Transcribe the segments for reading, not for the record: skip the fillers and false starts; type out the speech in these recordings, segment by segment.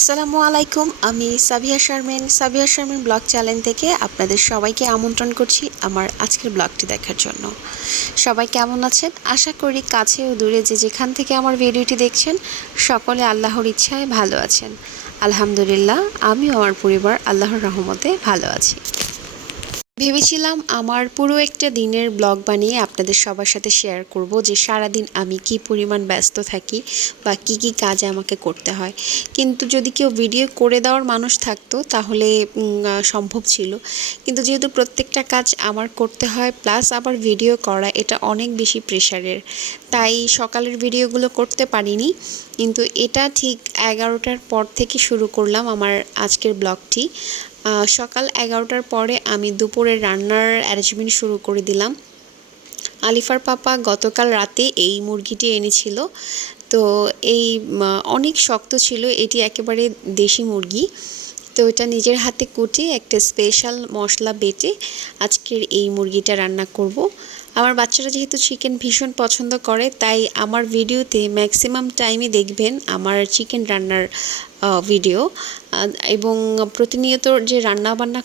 আসসালামু আলাইকুম। আমি সাবিয়া শারমিন ব্লগ চ্যানেল থেকে আপনাদের সবাইকে আমন্ত্রণ করছি আমার আজকের ব্লগটি দেখার জন্য। সবাই কেমন আছেন? আশা করি কাছে ও দূরে যে যেখান থেকে আমার ভিডিওটি দেখছেন সকলে আল্লাহর ইচ্ছায় ভালো আছেন। আলহামদুলিল্লাহ, আমিও আমার পরিবার আল্লাহর রহমতে ভালো আছি। ভেবেছিলাম আমার পুরো একটা দিনের ব্লগ বানিয়ে আপনাদের সবার সাথে শেয়ার করব যে সারাদিন আমি কি পরিমাণ ব্যস্ত থাকি বা কি কি কাজ আমাকে করতে হয়। কিন্তু যদি কেউ ভিডিও করে দেওয়ার মানুষ থাকতো তাহলে সম্ভব ছিল। কিন্তু যেহেতু প্রত্যেকটা কাজ আমার করতে হয় প্লাস আবার ভিডিও করা, এটা অনেক বেশি প্রেশারের, তাই সকালের ভিডিওগুলো করতে পারিনি। কিন্তু এটা ঠিক 11টার পর থেকে শুরু করলাম আমার আজকের ব্লগটি। সকাল 11টার পরে আমি দুপুরের রান্নার অ্যারেঞ্জমেন্ট শুরু করে দিলাম। আলিফার পাপা গতকাল রাতে এই মুরগিটি এনেছিল। তো এই অনেক শক্ত ছিল, এটি একেবারে দেশি মুরগি। তো এটা নিজের হাতে কুটে একটা স্পেশাল মশলা বেটে আজকের এই মুরগিটা রান্না করব। আমার বাচ্চারা যেহেতু চিকেন ভীষণ পছন্দ করে, তাই আমার ভিডিওতে ম্যাক্সিমাম টাইমে দেখবেন আমার চিকেন রান্নার ভিডিও। এবং প্রতিনিয়ত যে রান্নাবান্না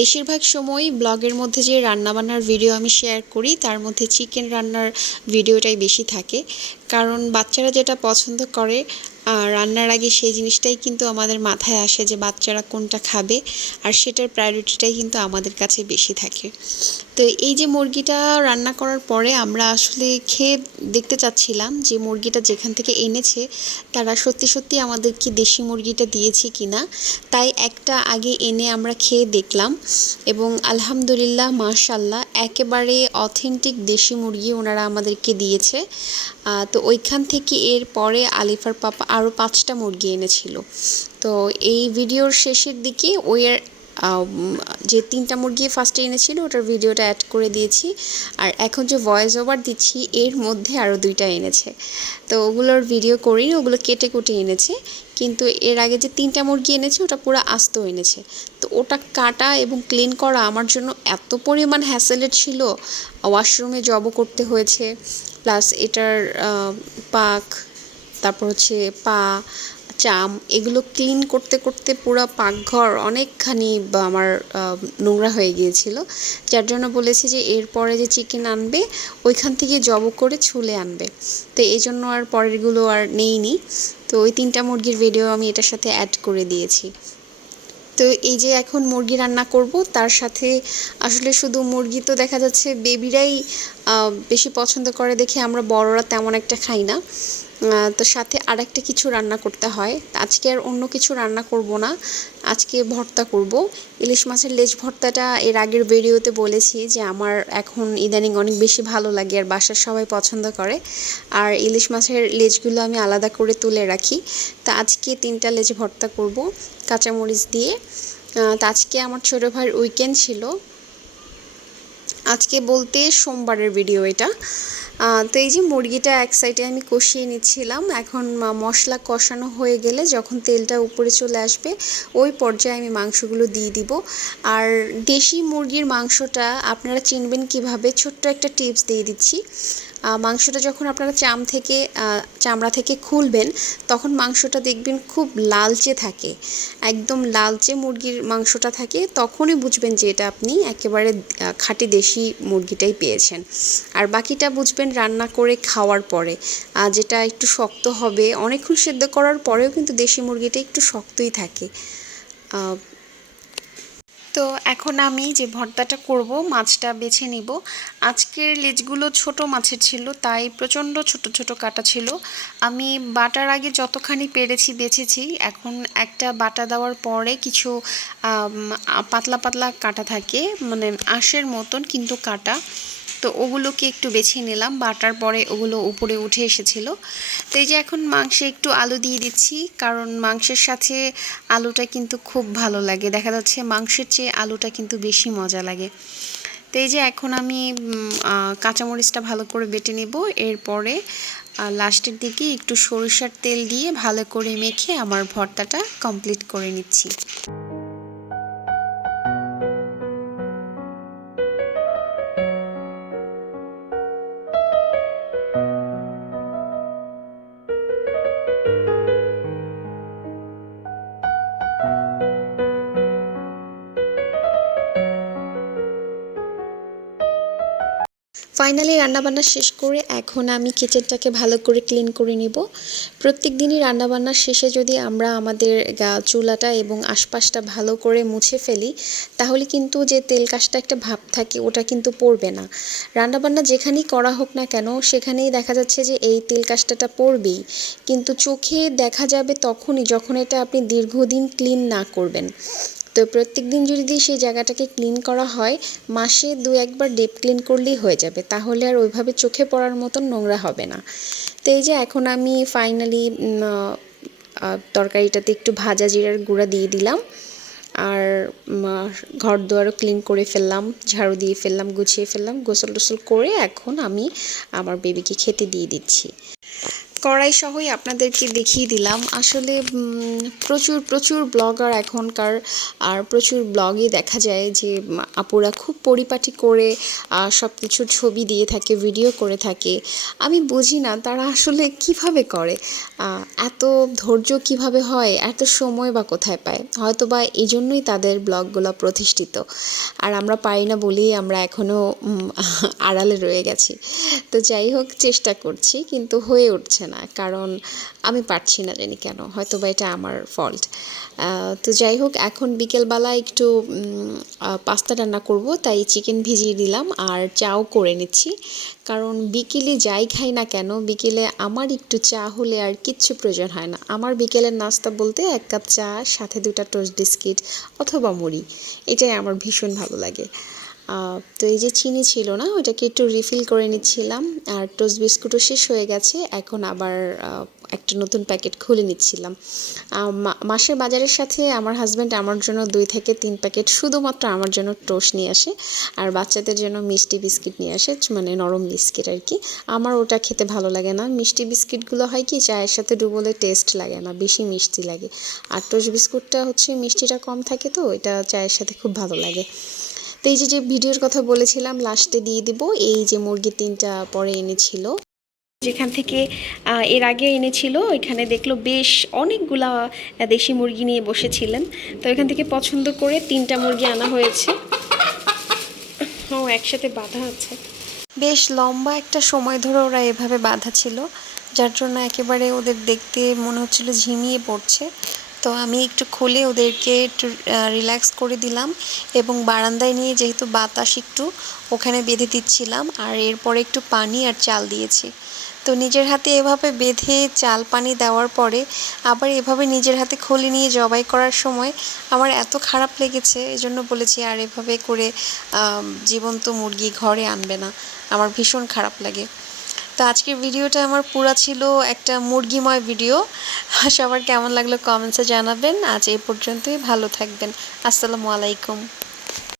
বেশিরভাগ সময়ই ব্লগের মধ্যে যে রান্নাবান্নার ভিডিও আমি শেয়ার করি তার মধ্যে চিকেন রান্নার ভিডিওটাই বেশি থাকে, কারণ বাচ্চারা যেটা পছন্দ করে রান্নার আগে সেই জিনিসটাই কিন্তু আমাদের মাথায় আসে যে বাচ্চারা কোনটা খাবে, আর সেটার প্রায়োরিটিটাই কিন্তু আমাদের কাছে বেশি থাকে। তো এই যে মুরগিটা রান্না করার পরে আমরা আসলে খেয়ে দেখতে চাচ্ছিলাম যে মুরগিটা যেখান থেকে এনেছে তারা সত্যি সত্যি আমাদেরকে দেশি মুরগিটা দিয়েছে কিনা। তাই একটা আগে এনে আমরা খেয়ে দেখলাম এবং আলহামদুলিল্লাহ মাশাল্লাহ একেবারে অথেন্টিক দেশি মুরগি ওনারা আমাদেরকে দিয়েছে। তো ওইখান থেকে এর পরে আলিফার পাপা আরও 5টা মুরগি এনেছিল। তো এই ভিডিওর শেষের দিকে যে 3টা মুরগি ফার্স্টে এনেছিল ওটার ভিডিওটা অ্যাড করে দিয়েছি, আর এখন যে ভয়েস ওভার দিচ্ছি এর মধ্যে আরও 2টা এনেছে। তো ওগুলোর ভিডিও করিনি, ওগুলো কেটে কুটে এনেছে। কিন্তু এর আগে যে 3টা মুরগি এনেছে ওটা পুরো আস্ত এনেছে। তো ওটা কাটা এবং ক্লিন করা আমার জন্য এত পরিমাণ হ্যাসেলের ছিল, ওয়াশরুমে জবও করতে হয়েছে, প্লাস এটার পাক, তারপর হচ্ছে পা, চাম, এগুলো ক্লিন করতে করতে পুরো পাকঘর অনেকখানি আমার নোংরা হয়ে গিয়েছিল। যার জন্য বলেছি যে এরপরে যে চিকেন আনবে ওইখান থেকে জব করে ছুলে আনবে। তো এই জন্য আর পরেরগুলো আর নেইনি। তো ওই 3টা মুরগির ভিডিও আমি এটার সাথে অ্যাড করে দিয়েছি। তো এই যে এখন মুরগি রান্না করব, তার সাথে আসলে শুধু মুরগি তো দেখা যাচ্ছে বেবিরাই বেশি পছন্দ করে দেখে আমরা বড়রা তেমন একটা খাই না। তো সাথে আরেকটা কিছু রান্না করতে হয়। আজকে আর অন্য কিছু রান্না করব না, আজকে ভর্তা করব। ইলিশ মাছের লেজ ভর্তাটা এর আগের ভিডিওতে বলেছি যে আমার এখন ইদানিং অনেক বেশি ভালো লাগে আর বাসার সবাই পছন্দ করে। আর ইলিশ মাছের লেজগুলো আমি আলাদা করে তুলে রাখি। তা আজকে 3টা লেজ ভর্তা করব কাঁচামরিচ দিয়ে। তা আজকে আমার ছোটো ভাইয়ের উইকেন্ড ছিল, আজকে বলতে সোমবারের ভিডিও এটা। তো এই যে মুরগিটা এক সাইডে আমি কষিয়ে নিচ্ছিলাম, এখন মশলা কষানো হয়ে গেলে যখন তেলটা উপরে চলে আসবে ওই পর্যায়ে আমি মাংসগুলো দিয়ে দিব। আর দেশি মুরগির মাংসটা আপনারা চিনবেন কিভাবে, ছোট্ট একটা টিপস দিয়ে দিচ্ছি। মাংসটা যখন আপনারা চামড়া থেকে খুলবেন তখন মাংসটা দেখবেন খুব লালচে থাকে, একদম লালচে মুরগির মাংসটা থাকে, তখনই বুঝবেন যে এটা আপনি একেবারে খাঁটি দেশি মুরগিটাই পেয়েছেন। আর বাকিটা বুঝবেন রান্না করে খাওয়ার পরে, যেটা একটু শক্ত হবে, অনেকক্ষণ সেদ্ধ করার পরেও কিন্তু দেশি মুরগিটা একটু শক্তই থাকে। তো এখন আমি যে ভর্তাটা করব মাছটা বেছে নিব। আজকের লেজগুলো ছোট মাছের ছিল, তাই প্রচণ্ড ছোট ছোট কাটা ছিল। আমি বাটার আগে যতখানি পেরেছি বেছেছি, এখন একটা বাটা দেওয়ার পরে কিছু পাতলা পাতলা কাটা থাকে, মানে আঁশের মতন কিন্তু কাটা, তো ওগুলোকে একটু বেছে নিলাম। বাটার পরে ওগুলো উপরে উঠে এসেছিল। তো এই যে এখন মাংসে একটু আলু দিয়ে দিচ্ছি, কারণ মাংসের সাথে আলুটা কিন্তু খুব ভালো লাগে, দেখা যাচ্ছে মাংসের চেয়ে আলুটা কিন্তু বেশি মজা লাগে। তো এই যে এখন আমি কাঁচামরিচটা ভালো করে বেটে নেব, এরপরে লাস্টের দিকে একটু সরিষার তেল দিয়ে ভালো করে মেখে আমার ভর্তাটা কমপ্লিট করে নিচ্ছি। ফাইনালি রান্নাবান্না শেষ করে এখন আমি কিচেনটাকে ভালো করে ক্লিন করে নিব। প্রত্যেক দিনই রান্নাবান্নার শেষে যদি আমরা আমাদের চুলাটা এবং আশপাশটা ভালো করে মুছে ফেলি তাহলে কিন্তু যে তেল কাশটা একটা ভাব থাকে ওটা কিন্তু পড়বে না। রান্নাবান্না যেখানেই করা হোক না কেন সেখানেই দেখা যাচ্ছে যে এই তেল কাশটাটা পড়বেই, কিন্তু চোখে দেখা যাবে তখনই যখন এটা আপনি দীর্ঘদিন ক্লিন না করবেন। তো প্রত্যেক দিন যদি সেই জায়গাটাকে ক্লিন করা হয়, মাসে ২-১ বার ডিপ ক্লিন করলেই হয়ে যাবে, তাহলে আর ওইভাবে চোখে পড়ার মতন নোংরা হবে না। তো এই যে এখন আমি ফাইনালি তরকারিটাতে একটু ভাজা জিরার গুঁড়া দিয়ে দিলাম, আর ঘর দুয়ারও ক্লিন করে ফেললাম, ঝাড়ু দিয়ে ফেললাম, গুছিয়ে ফেললাম, গোসল টোসল করে এখন আমি আমার বেবিকে খেতে দিয়ে দিচ্ছি। কড়াই সহই আপনাদেরকে দেখিয়ে দিলাম। আসলে প্রচুর প্রচুর ব্লগার এখনকার, আর প্রচুর ব্লগে দেখা যায় যে আপুরা খুব পরিপাটি করে সব কিছুর ছবি দিয়ে থাকে, ভিডিও করে থাকে। আমি বুঝি না তারা আসলে কিভাবে করে, এত ধৈর্য কিভাবে হয়, এত সময় বা কোথায় পায়। হয়তো বা এই জন্যই তাদের ব্লগগুলো প্রতিষ্ঠিত, আর আমরা পারি না বলেই আমরা এখনও আড়ালে রয়ে গেছি। তো যাই হোক, চেষ্টা করছি কিন্তু হয়ে উঠছে না, কারণ আমি পারছি না জানি কেন, হয়তো বা এটা আমার ফল্ট। তো যাই হোক, এখন বিকেলবেলা একটু পাস্তা রান্না করব, তাই চিকেন ভিজিয়ে দিলাম আর চাও করে নিচ্ছি। কারণ বিকেলে যাই খাই না কেন, বিকেলে আমার একটু চা হলে আর কিচ্ছু প্রয়োজন হয় না। আমার বিকেলের নাস্তা বলতে 1 কাপ চা, সাথে 2টা টোস্ট বিস্কিট অথবা মুড়ি, এটাই আমার ভীষণ ভালো লাগে। তো এই যে চিনি ছিল না, ওটাকে একটু রিফিল করে নিচ্ছিলাম, আর টোস্ট বিস্কুটও শেষ হয়ে গেছে, এখন আবার একটা নতুন প্যাকেট খুলে নিচ্ছিলাম। মাসের বাজারের সাথে আমার হাজব্যান্ড আমার জন্য 2 থেকে 3 প্যাকেট শুধুমাত্র আমার জন্য টোস্ট নিয়ে আসে, আর বাচ্চাদের জন্য মিষ্টি বিস্কিট নিয়ে আসে, মানে নরম বিস্কিট আর কি। আমার ওটা খেতে ভালো লাগে না। মিষ্টি বিস্কিটগুলো হয় কি চায়ের সাথে ডুবোলে টেস্ট লাগে না, বেশি মিষ্টি লাগে। আর টোস্ট বিস্কুটটা হচ্ছে মিষ্টিটা কম থাকে, তো এটা চায়ের সাথে খুব ভালো লাগে। তো এই যে ভিডিওর কথা বলেছিলাম লাস্টে দিয়ে দিব, এই যে মুরগি 3টা পরে এনেছিল, যেখান থেকে এর আগে এনেছিল ওইখানে দেখলো বেশ অনেকগুলা দেশি মুরগি নিয়ে বসেছিলেন। তো এখান থেকে পছন্দ করে 3টা মুরগি আনা হয়েছে। ও একসাথে বাঁধা আছে, বেশ লম্বা একটা সময় ধরে ওরা এভাবে বাঁধা ছিল, যার জন্য একেবারে ওদের দেখতে মনে হচ্ছিল ঝিমিয়ে পড়ছে। তো আমি একটু খুলে ওদেরকে একটু রিল্যাক্স করে দিলাম, এবং বারান্দায় নিয়ে যেহেতু বাতাস একটু, ওখানে বেঁধে দিচ্ছিলাম, আর এরপরে একটু পানি আর চাল দিয়েছি। তো নিজের হাতে এভাবে বেঁধে চাল পানি দেওয়ার পরে আবার এভাবে নিজের হাতে খুলে নিয়ে জবাই করার সময় আমার এত খারাপ লেগেছে, এজন্য বলেছি আর এভাবে করে জীবন্ত মুরগি ঘরে আনবে না, আমার ভীষণ খারাপ লাগে। তো আজকের ভিডিওটা আমার পুরা ছিল একটা মুরগিময় ভিডিও। সবার কেমন লাগলো কমেন্টসে জানাবেন। আজ এই পর্যন্তই, ভালো থাকবেন। আসসালামু আলাইকুম।